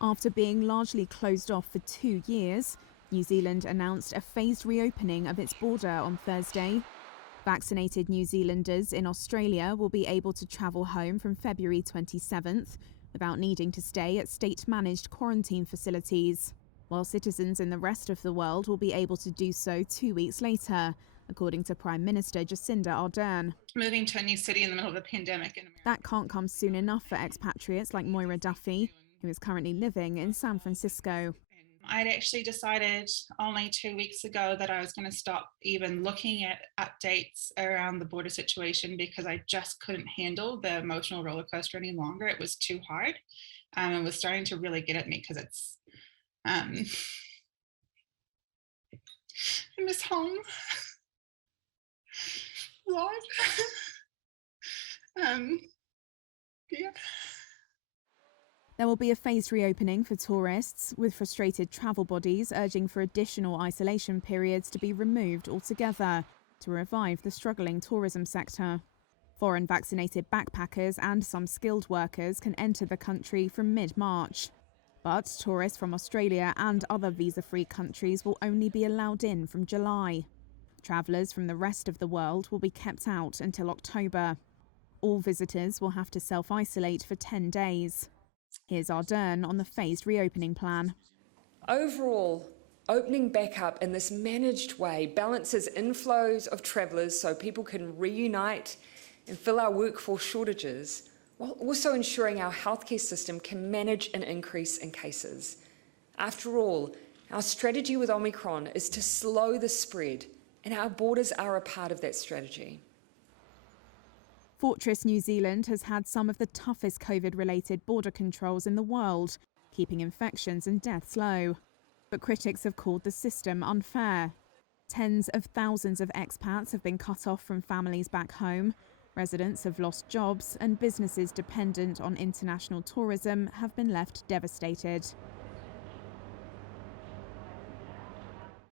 After being largely closed off for 2 years, New Zealand announced a phased reopening of its border on Thursday. Vaccinated New Zealanders in Australia will be able to travel home from February 27th without needing to stay at state-managed quarantine facilities, while citizens in the rest of the world will be able to do so 2 weeks later, according to Prime Minister Jacinda Ardern. Moving to a new city in the middle of a pandemic in America. That can't come soon enough for expatriates like Moira Duffy, who is currently living in San Francisco. I'd actually decided only 2 weeks ago that I was going to stop even looking at updates around the border situation because I just couldn't handle the emotional roller coaster any longer. It was too hard. It was starting to really get at me because it's, I miss home. Lord. Yeah. There will be a phased reopening for tourists, with frustrated travel bodies urging for additional isolation periods to be removed altogether to revive the struggling tourism sector. Foreign vaccinated backpackers and some skilled workers can enter the country from mid-March. But tourists from Australia and other visa-free countries will only be allowed in from July. Travellers from the rest of the world will be kept out until October. All visitors will have to self-isolate for 10 days. Here's Ardern on the phased reopening plan. Overall, opening back up in this managed way balances inflows of travellers so people can reunite and fill our workforce shortages, while also ensuring our healthcare system can manage an increase in cases. After all, our strategy with Omicron is to slow the spread, and our borders are a part of that strategy. Fortress New Zealand has had some of the toughest COVID-related border controls in the world, keeping infections and deaths low. But critics have called the system unfair. Tens of thousands of expats have been cut off from families back home. Residents have lost jobs, and businesses dependent on international tourism have been left devastated.